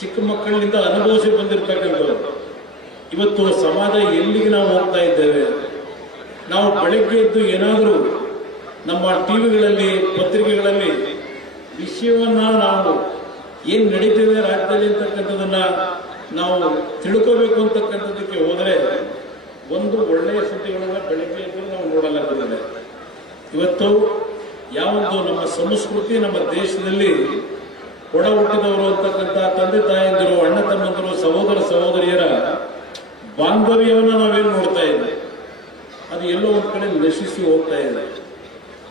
ಚಿಕ್ಕ ಮಕ್ಕಳಿಂದ ಅನುಭವಿಸಿ ಬಂದಿರತಕ್ಕಂಥವ್ರು. ಇವತ್ತು ಸಮಾಜ ಎಲ್ಲಿಗೆ ನಾವು ಹೋಗ್ತಾ ಇದ್ದೇವೆ. ನಾವು ಬೆಳಗ್ಗೆ ಎದ್ದು ಏನಾದರೂ ನಮ್ಮ ಟಿವಿಗಳಲ್ಲಿ, ಪತ್ರಿಕೆಗಳಲ್ಲಿ ವಿಷಯವನ್ನ ನಾವು ಏನ್ ನಡೀತಿದೆ ರಾಜ್ಯದಲ್ಲಿ ಅಂತಕ್ಕಂಥದನ್ನ ನಾವು ತಿಳ್ಕೋಬೇಕು ಅಂತಕ್ಕಂಥದ್ದಕ್ಕೆ ಹೋದರೆ ಒಂದು ಒಳ್ಳೆಯ ಸುದ್ದಿಗಳನ್ನ ಬೆಳಗ್ಗೆ ಎದ್ದು ನಾವು ನೋಡಲಾಗುತ್ತದೆ. ಇವತ್ತು ಯಾವೊಂದು ನಮ್ಮ ಸಂಸ್ಕೃತಿ, ನಮ್ಮ ದೇಶದಲ್ಲಿ ಒಡ ಹುಟ್ಟಿದವರು ಅಂತಕ್ಕಂಥ ತಂದೆ ತಾಯಂದಿರು, ಅಣ್ಣ ತಮ್ಮಂದಿರು, ಸಹೋದರ ಸಹೋದರಿಯರ ಬಾಂಧವ್ಯವನ್ನು ನಾವೇನು ನೋಡ್ತಾ ಇದ್ದೇವೆ, ಅದು ಎಲ್ಲೋ ಒಂದು ಕಡೆ ನಶಿಸಿ ಹೋಗ್ತಾ ಇದೆ.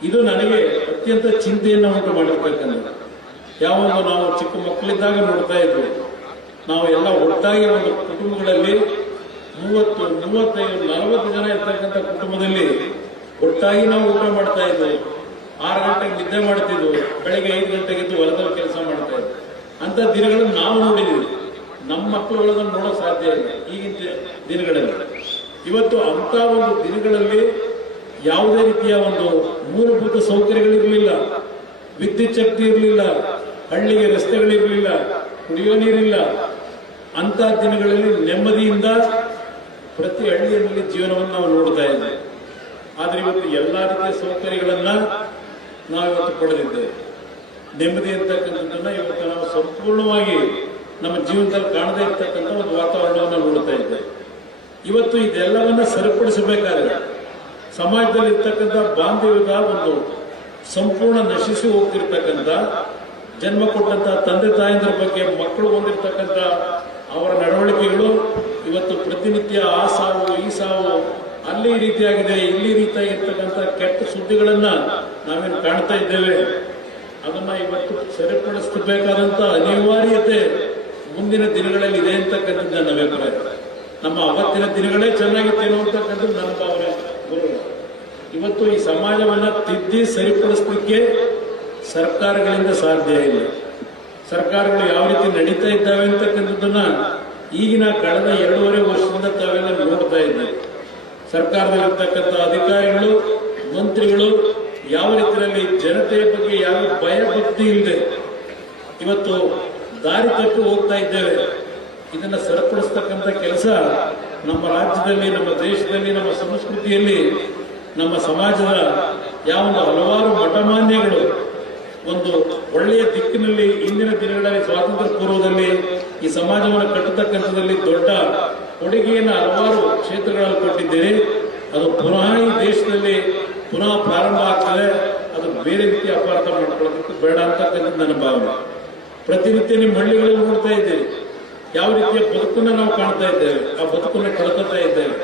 ಇದು ನನಗೆ ಅತ್ಯಂತ ಚಿಂತೆಯನ್ನು ಉಂಟು ಮಾಡಿರ್ತಕ್ಕಂಥ. ಯಾವೊಂದು ನಾವು ಚಿಕ್ಕ ಮಕ್ಕಳಿದ್ದಾಗ ನೋಡ್ತಾ ಇದ್ವಿ, ನಾವು ಎಲ್ಲ ಒಟ್ಟಾಗಿ ಒಂದು ಕುಟುಂಬಗಳಲ್ಲಿ 30, 35, 40 ಜನ ಇರ್ತಕ್ಕಂಥ ಕುಟುಂಬದಲ್ಲಿ ಒಟ್ಟಾಗಿ ನಾವು ಊಟ ಮಾಡ್ತಾ ಇದ್ವಿ. 6 ಗಂಟೆಗೆ ನಿದ್ದೆ ಮಾಡ್ತಿದ್ವು, ಬೆಳಗ್ಗೆ 5 ಗಂಟೆಗೆ ಎದ್ದು ಹೊಲದಲ್ಲಿ ಕೆಲಸ ಮಾಡ್ತಾ ಇದ್ವಿ. ಅಂತ ದಿನಗಳನ್ನು ನಾವು ನೋಡಿದ್ವಿ. ನಮ್ಮ ಮಕ್ಕಳುಗಳನ್ನು ನೋಡೋಕೆ ಸಾಧ್ಯ ಇಲ್ಲ ಈಗಿನ ದಿನಗಳಲ್ಲಿ. ಇವತ್ತು ಅಂತ ಒಂದು ದಿನಗಳಲ್ಲಿ ಯಾವುದೇ ರೀತಿಯ ಒಂದು ಮೂಲಭೂತ ಸೌಕರ್ಯಗಳಿರಲಿಲ್ಲ, ವಿದ್ಯುತ್ ಶಕ್ತಿ ಇರಲಿಲ್ಲ, ಹಳ್ಳಿಗೆ ರಸ್ತೆಗಳಿರಲಿಲ್ಲ, ಕುಡಿಯೋ ನೀರಿಲ್ಲ. ಅಂತ ದಿನಗಳಲ್ಲಿ ನೆಮ್ಮದಿಯಿಂದ ಪ್ರತಿ ಹಳ್ಳಿಯಲ್ಲಿ ಜೀವನವನ್ನು ನಾವು ನೋಡ್ತಾ ಇದ್ದೇವೆ. ಆದ್ರೆ ಇವತ್ತು ಎಲ್ಲಾ ರೀತಿಯ ಸೌಕರ್ಯಗಳನ್ನ ನಾವಿವತ್ತು ಪಡೆದಿದ್ದೇವೆ. ನೆಮ್ಮದಿ ಅಂತಕ್ಕಂಥದ್ದನ್ನ ಇವತ್ತು ನಾವು ಸಂಪೂರ್ಣವಾಗಿ ನಮ್ಮ ಜೀವನದಲ್ಲಿ ಕಾಣದೇ ಇರ್ತಕ್ಕಂಥ ಒಂದು ವಾತಾವರಣವನ್ನು ನೋಡ್ತಾ ಇದ್ದೇವೆ. ಇವತ್ತು ಇದೆಲ್ಲವನ್ನ ಸರಿಪಡಿಸಬೇಕಾದ್ರೆ ಸಮಾಜದಲ್ಲಿ ಇರ್ತಕ್ಕಂಥ ಬಾಂಧವ್ಯದ ಒಂದು ಸಂಪೂರ್ಣ ನಶಿಸಿ ಹೋಗ್ತಿರ್ತಕ್ಕಂಥ, ಜನ್ಮ ಕೊಟ್ಟಂತ ತಂದೆ ತಾಯಂದ್ರ ಬಗ್ಗೆ ಮಕ್ಕಳು ಹೊಂದಿರತಕ್ಕಂಥ ಅವರ ನಡವಳಿಕೆಗಳು ಇವತ್ತು ಪ್ರತಿನಿತ್ಯ ಆ ಸಾವು ಈ ಸಾವು, ಅಲ್ಲಿ ಈ ರೀತಿಯಾಗಿದೆ, ಇಲ್ಲಿ ರೀತಿಯಾಗಿರ್ತಕ್ಕಂಥ ಕೆಟ್ಟ ಸುದ್ದಿಗಳನ್ನ ನಾವೇನು ಕಾಣ್ತಾ ಇದ್ದೇವೆ. ಅದನ್ನ ಇವತ್ತು ಸರಿಪಡಿಸಬೇಕಾದಂತ ಅನಿವಾರ್ಯತೆ ಮುಂದಿನ ದಿನಗಳಲ್ಲಿ ಇದೆ ಅಂತಕ್ಕಂಥದ್ದು ನನ್ನ ಅಭಿಪ್ರಾಯ. ನಮ್ಮ ಅವತ್ತಿನ ದಿನಗಳೇ ಚೆನ್ನಾಗಿತ್ತೇನೋ ಅಂತಕ್ಕಂಥದ್ದು ನನ್ನ ಭಾವನೆ. ಇವತ್ತು ಈ ಸಮಾಜವನ್ನ ತಿದ್ದಿ ಸರಿಪಡಿಸಲಿಕ್ಕೆ ಸರ್ಕಾರಗಳಿಂದ ಸಾಧ್ಯ ಇಲ್ಲ. ಸರ್ಕಾರಗಳು ಯಾವ ರೀತಿ ನಡೀತಾ ಇದ್ದಾವೆ ಅಂತಕ್ಕಂಥದ್ದನ್ನ ಈಗಿನ ಕಳೆದ 2.5 ವರ್ಷದಿಂದ ತಾವೆಲ್ಲ ನೋಡ್ತಾ ಇದ್ದೇವೆ. ಸರ್ಕಾರದಲ್ಲಿರ್ತಕ್ಕಂಥ ಅಧಿಕಾರಿಗಳು, ಮಂತ್ರಿಗಳು ಯಾವ ರೀತಿಯಲ್ಲಿ ಜನತೆಯ ಬಗ್ಗೆ ಯಾವ ಭಯ ಭಕ್ತಿ ಇಲ್ಲದೆ ಇವತ್ತು ದಾರಿ ತಪ್ಪಿ ಹೋಗ್ತಾ ಇದ್ದೇವೆ. ಇದನ್ನ ಸರಿಪಡಿಸ್ತಕ್ಕಂಥ ಕೆಲಸ ನಮ್ಮ ರಾಜ್ಯದಲ್ಲಿ, ನಮ್ಮ ದೇಶದಲ್ಲಿ, ನಮ್ಮ ಸಂಸ್ಕೃತಿಯಲ್ಲಿ, ನಮ್ಮ ಸಮಾಜದ ಯಾವೊಂದು ಹಲವಾರು ಮಠಮಾನ್ಯಗಳು ಒಂದು ಒಳ್ಳೆಯ ದಿಕ್ಕಿನಲ್ಲಿ ಇಂದಿನ ದಿನಗಳಲ್ಲಿ ಸ್ವಾತಂತ್ರ್ಯ ಪೂರ್ವದಲ್ಲಿ ಈ ಸಮಾಜವನ್ನು ಕಟ್ಟತಕ್ಕಂಥದ್ದಲ್ಲಿ ದೊಡ್ಡ ಕೊಡುಗೆಯನ್ನು ಹಲವಾರು ಕ್ಷೇತ್ರಗಳಲ್ಲಿ ಕೊಟ್ಟಿದ್ದೇನೆ. ಅದು ಪುನಃ ಈ ದೇಶದಲ್ಲಿ ಪುನಃ ಪ್ರಾರಂಭ ಆಗ್ತದೆ. ಅದು ಬೇರೆ ರೀತಿ ಅಪಾರ್ಥ ಮಾಡ್ಕೊಳ್ಳೋದಕ್ಕೆ ಬೇಡ ಅಂತಕ್ಕಂಥದ್ದು ನನ್ನ ಭಾವನೆ. ಪ್ರತಿನಿತ್ಯ ನಿಮ್ಮ ಹಳ್ಳಿಗಳಲ್ಲಿ ನೋಡ್ತಾ ಇದ್ದೀವಿ ಯಾವ ರೀತಿಯ ಬದುಕನ್ನು ನಾವು ಕಾಣ್ತಾ ಇದ್ದೇವೆ, ಆ ಬದುಕನ್ನು ಕಳ್ಕೊತಾ ಇದ್ದೇವೆ.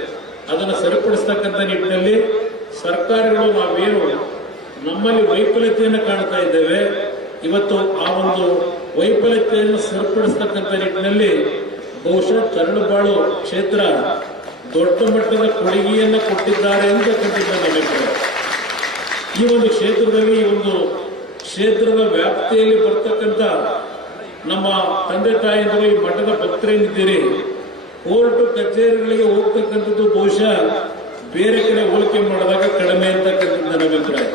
ಅದನ್ನು ಸರಿಪಡಿಸ್ತಕ್ಕಂಥ ನಿಟ್ಟಿನಲ್ಲಿ ಸರ್ಕಾರಗಳು ನಾವೇನು ನಮ್ಮಲ್ಲಿ ವೈಫಲ್ಯತೆಯನ್ನು ಕಾಣ್ತಾ ಇದ್ದೇವೆ, ಇವತ್ತು ಆ ಒಂದು ವೈಫಲ್ಯತೆಯನ್ನು ಸರಿಪಡಿಸ್ತಕ್ಕಂಥ ನಿಟ್ಟಿನಲ್ಲಿ ಬಹುಶಃ ತರಳುಬಾಳು ಕ್ಷೇತ್ರ ದೊಡ್ಡ ಮಟ್ಟದ ಕೊಡುಗೆಯನ್ನು ಕೊಟ್ಟಿದ್ದಾರೆ ಅಂತ ಖಂಡಿತ. ಈ ಒಂದು ಕ್ಷೇತ್ರದಲ್ಲಿ ಈ ಒಂದು ಕ್ಷೇತ್ರದ ವ್ಯಾಪ್ತಿಯಲ್ಲಿ ಬರ್ತಕ್ಕಂಥ ನಮ್ಮ ತಂದೆ ತಾಯಿಯಂದರು ಈ ಮಠದ ಭಕ್ತರೇನಿದ್ದೀರಿ, ಕೋರ್ಟ್ ಕಚೇರಿಗಳಿಗೆ ಹೋಗ್ತಕ್ಕಂಥದ್ದು ಬಹುಶಃ ಬೇರೆ ಕಡೆ ಹೋಲಿಕೆ ಮಾಡಿದಾಗ ಕಡಿಮೆ ಅಂತಕ್ಕಂಥದ್ದು ನನ್ನ ಅಭಿಪ್ರಾಯ.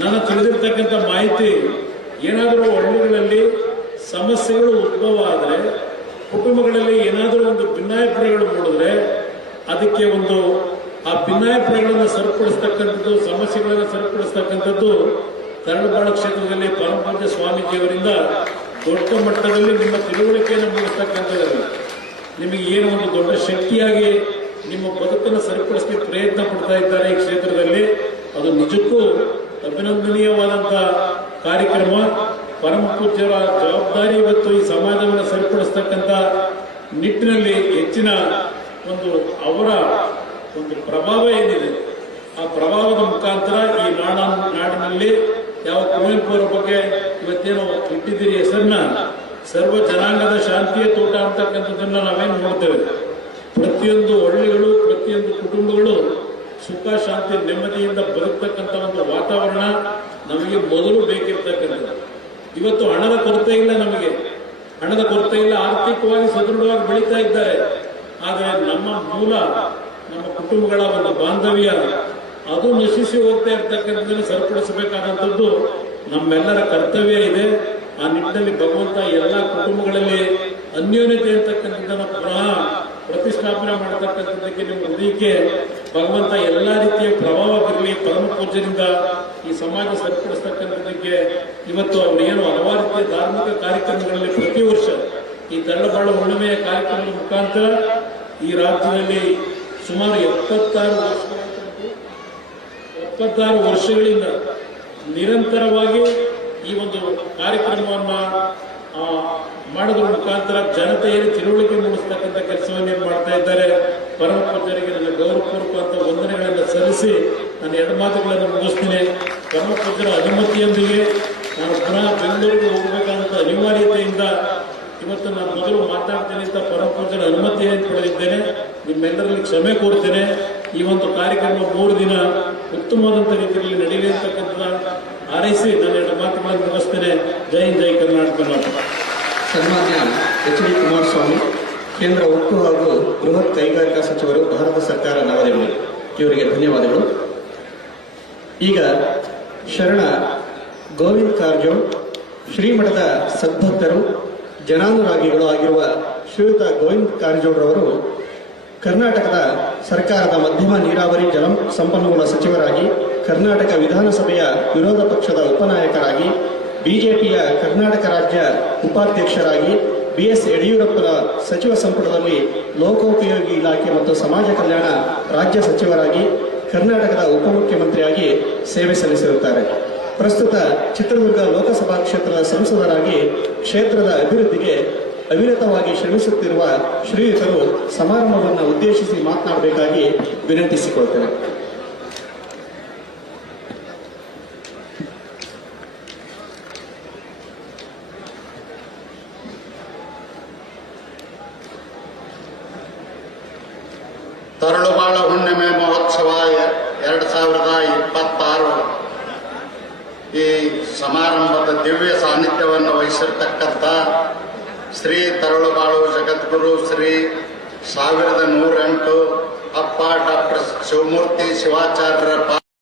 ನಾನು ತಿಳಿದಿರ್ತಕ್ಕಂಥ ಮಾಹಿತಿ, ಏನಾದರೂ ಹಳ್ಳಿಗಳಲ್ಲಿ ಸಮಸ್ಯೆಗಳು ಉದ್ಭವ ಆದರೆ, ಕುಟುಂಬಗಳಲ್ಲಿ ಏನಾದರೂ ಒಂದು ಭಿನ್ನಾಭಿಪ್ರಾಯಗಳು ಮೂಡಿದ್ರೆ ಅದಕ್ಕೆ ಒಂದು ಆ ಭಿನ್ನಾಭಿಪ್ರಾಯಗಳನ್ನು ಸರಿಪಡಿಸ್ತಕ್ಕಂಥದ್ದು, ಸಮಸ್ಯೆಗಳನ್ನು ಸರಿಪಡಿಸ್ತಕ್ಕಂಥದ್ದು ತರಳುಬಾಳು ಕ್ಷೇತ್ರದಲ್ಲಿ ಪರಮಪೂಜ್ಯ ಸ್ವಾಮೀಜಿಯವರಿಂದ ದೊಡ್ಡ ಮಟ್ಟದಲ್ಲಿ ನಿಮ್ಮ ತಿಳುವಳಿಕೆಯನ್ನು ಮೂಡಿಸ್ತಕ್ಕಂಥದ್ದು, ನಿಮಗೆ ಏನು ಒಂದು ದೊಡ್ಡ ಶಕ್ತಿಯಾಗಿ ನಿಮ್ಮ ಬದುಕನ್ನು ಸರಿಪಡಿಸಲಿಕ್ಕೆ ಪ್ರಯತ್ನ ಪಡ್ತಾ ಇದ್ದಾರೆ ಈ ಕ್ಷೇತ್ರದಲ್ಲಿ. ಅದು ನಿಜಕ್ಕೂ ಅಭಿನಂದನೀಯವಾದಂತಹ ಕಾರ್ಯಕ್ರಮ. ಪರಮ ಪೂಜ್ಯರ ಜವಾಬ್ದಾರಿ ಇವತ್ತು ಈ ಸಮಾಜವನ್ನು ಸರಿಪಡಿಸ್ತಕ್ಕಂಥ ನಿಟ್ಟಿನಲ್ಲಿ ಹೆಚ್ಚಿನ ಒಂದು ಅವರ ಒಂದು ಪ್ರಭಾವ ಏನಿದೆ, ಆ ಪ್ರಭಾವದ ಮುಖಾಂತರ ಈ ನಾಡಿನಲ್ಲಿ ಯಾವ ಕುವೆಂಪು ಅವರ ಬಗ್ಗೆ ಇವತ್ತೇನು ಇಟ್ಟಿದ್ದೀರಿ ಹೆಸರನ್ನ, ಸರ್ವ ಜನಾಂಗದ ಶಾಂತಿಯ ತೋಟ ಅಂತಕ್ಕಂಥದ್ದನ್ನ ನಾವೇನು ನೋಡ್ತೇವೆ. ಪ್ರತಿಯೊಂದು ಹಳ್ಳಿಗಳು, ಪ್ರತಿಯೊಂದು ಕುಟುಂಬಗಳು ಸುಖ ಶಾಂತಿ ನೆಮ್ಮದಿಯಿಂದ ಬದುಕ್ತಕ್ಕಂಥ ಒಂದು ವಾತಾವರಣ ನಮಗೆ ಮೊದಲು ಬೇಕಿರ್ತಕ್ಕಂಥದ್ದು. ಇವತ್ತು ಹಣದ ಕೊರತೆ ಇಲ್ಲ, ನಮಗೆ ಹಣದ ಕೊರತೆ ಇಲ್ಲ, ಆರ್ಥಿಕವಾಗಿ ಸದೃಢವಾಗಿ ಬೆಳೀತಾ ಇದ್ದಾರೆ. ಆದರೆ ನಮ್ಮ ಮೂಲ, ನಮ್ಮ ಕುಟುಂಬಗಳ ಒಂದು ಬಾಂಧವ್ಯ ಅದು ನಶಿಸಿ ಹೋಗ್ತಾ ಇರ್ತಕ್ಕಂಥದ್ದನ್ನು ಸರಿಪಡಿಸಬೇಕಾದಂಥದ್ದು ನಮ್ಮೆಲ್ಲರ ಕರ್ತವ್ಯ ಇದೆ. ಆ ನಿಟ್ಟಿನಲ್ಲಿ ಭಗವಂತ ಎಲ್ಲ ಕುಟುಂಬಗಳಲ್ಲಿ ಅನ್ಯೋನ್ಯತೆ ಅಂತಕ್ಕಂಥದ್ದನ್ನು ಪುನಃ ಪ್ರತಿಷ್ಠಾಪನೆ ಮಾಡತಕ್ಕಂಥದ್ದಕ್ಕೆ ನಿಮ್ಮ ಹೃದಯಕ್ಕೆ ಭಗವಂತ ಎಲ್ಲಾ ರೀತಿಯ ಪ್ರಭಾವ ಬರಲಿ. ಪರಮ ಪೂಜ್ಯರಿಂದ ಈ ಸಮಾಜ ಸರಿಪಡಿಸ್ತಕ್ಕಂಥದ್ದಕ್ಕೆ ಇವತ್ತು ಅವರು ಏನು ಹಲವಾರು ರೀತಿಯ ಧಾರ್ಮಿಕ ಕಾರ್ಯಕ್ರಮಗಳಲ್ಲಿ ಪ್ರತಿ ವರ್ಷ ಈ ತರಳುಬಾಳು ಹುಣ್ಣಿಮೆಯ ಕಾರ್ಯಕ್ರಮದ ಮುಖಾಂತರ ಈ ರಾಜ್ಯದಲ್ಲಿ ಸುಮಾರು 76 ವರ್ಷಗಳಿಂದ ನಿರಂತರವಾಗಿ ಈ ಒಂದು ಕಾರ್ಯಕ್ರಮವನ್ನ ಮಾಡೋದ್ರ ಮುಖಾಂತರ ಜನತೆಯಲ್ಲಿ ತಿಳುವಳಿಕೆ ಮೂಡಿಸ್ತಕ್ಕಂಥ ಕೆಲಸವನ್ನೇ ಮಾಡ್ತಾ ಇದ್ದಾರೆ. ಪರಮ ಪೂಜ್ಯರಿಗೆ ನನ್ನ ಗೌರವಪೂರ್ವಕ ವಂದನೆಗಳನ್ನು ಸಲ್ಲಿಸಿ ನಾನು 2 ಮಾತುಗಳನ್ನು ಮುಗಿಸ್ತೀನಿ. ಪರಮ ಪೂಜ್ಯರ ಅನುಮತಿಯೊಂದಿಗೆ ನಾನು ಪುನಃ ಬೆಂಗಳೂರಿಗೆ ಹೋಗಬೇಕಾದಂಥ ಅನಿವಾರ್ಯತೆಯಿಂದ ಇವತ್ತು ನಾನು ಮೊದಲು ಮಾತಾಡ್ತೇನೆ ಅಂತ ಪರಮ ಪೂಜ್ಯರ ಅನುಮತಿಯನ್ನು ಪಡೆದಿದ್ದೇನೆ. ನಿಮ್ಮೆಲ್ಲರಲ್ಲಿ ಕ್ಷಮೆ ಕೋರ್ತೇನೆ. ಈ ಒಂದು ಕಾರ್ಯಕ್ರಮ 3 ದಿನ ಉತ್ತಮವಾದಂಥ ರೀತಿಯಲ್ಲಿ ನಡೆಯಲಿ ಅಂತಕ್ಕಂಥ ಹಾರೈಸಿ ನಾನು 2 ಮಾತುಗಳನ್ನು ಮುಗಿಸ್ತೇನೆ. ಜೈ ಹಿಂದ್, ಜೈ ಕರ್ನಾಟಕ. ಸನ್ಮಾನ್ಯ ಎಚ್ ಡಿ ಕುಮಾರಸ್ವಾಮಿ, ಕೇಂದ್ರ ಉಕ್ಕು ಹಾಗೂ ಬೃಹತ್ ಕೈಗಾರಿಕಾ ಸಚಿವರು, ಭಾರತ ಸರ್ಕಾರ, ನವದೆಹಲಿ. ಇವರಿಗೆ ಧನ್ಯವಾದಗಳು. ಈಗ ಶರಣ ಗೋವಿಂದ್ ಕಾರಜೋಳ್, ಶ್ರೀಮಠದ ಸದ್ಭಕ್ತರು, ಜನಾನುರಾಗಿಗಳು ಆಗಿರುವ ಶ್ರೀಯುತ ಗೋವಿಂದ್ ಕಾರಜೋಳರವರು ಕರ್ನಾಟಕದ ಸರ್ಕಾರದ ಮಧ್ಯಮ ನೀರಾವರಿ ಜಲ ಸಂಪನ್ಮೂಲ ಸಚಿವರಾಗಿ, ಕರ್ನಾಟಕ ವಿಧಾನಸಭೆಯ ವಿರೋಧ ಪಕ್ಷದ ಉಪನಾಯಕರಾಗಿ, ಬಿಜೆಪಿಯ ಕರ್ನಾಟಕ ರಾಜ್ಯ ಉಪಾಧ್ಯಕ್ಷರಾಗಿ, ಬಿಎಸ್ ಯಡಿಯೂರಪ್ಪನ ಸಚಿವ ಸಂಪುಟದಲ್ಲಿ ಲೋಕೋಪಯೋಗಿ ಇಲಾಖೆ ಮತ್ತು ಸಮಾಜ ಕಲ್ಯಾಣ ರಾಜ್ಯ ಸಚಿವರಾಗಿ, ಕರ್ನಾಟಕದ ಉಪಮುಖ್ಯಮಂತ್ರಿಯಾಗಿ ಸೇವೆ ಸಲ್ಲಿಸಿರುತ್ತಾರೆ. ಪ್ರಸ್ತುತ ಚಿತ್ರದುರ್ಗ ಲೋಕಸಭಾ ಕ್ಷೇತ್ರದ ಸಂಸದರಾಗಿ ಕ್ಷೇತ್ರದ ಅಭಿವೃದ್ಧಿಗೆ ಅವಿರತವಾಗಿ ಶ್ರಮಿಸುತ್ತಿರುವ ಶ್ರೀಯುತರು ಸಮಾರಂಭವನ್ನು ಉದ್ದೇಶಿಸಿ ಮಾತನಾಡಬೇಕಾಗಿ ವಿನಂತಿಸಿಕೊಳ್ತೇನೆ. ತರಳುಬಾಳು ಹುಣ್ಣಿಮೆ ಮಹೋತ್ಸವ 2026 ಈ ಸಮಾರಂಭದ ದಿವ್ಯ ಸಾನ್ನಿಧ್ಯವನ್ನು ವಹಿಸಿರ್ತಕ್ಕಂಥ ಶ್ರೀ ತರಳುಬಾಳು ಜಗದ್ಗುರು ಶ್ರೀ 1108 ಅಪ್ಪ ಡಾಕ್ಟರ್ ಶಿವಮೂರ್ತಿ ಶಿವಾಚಾರ್ಯರ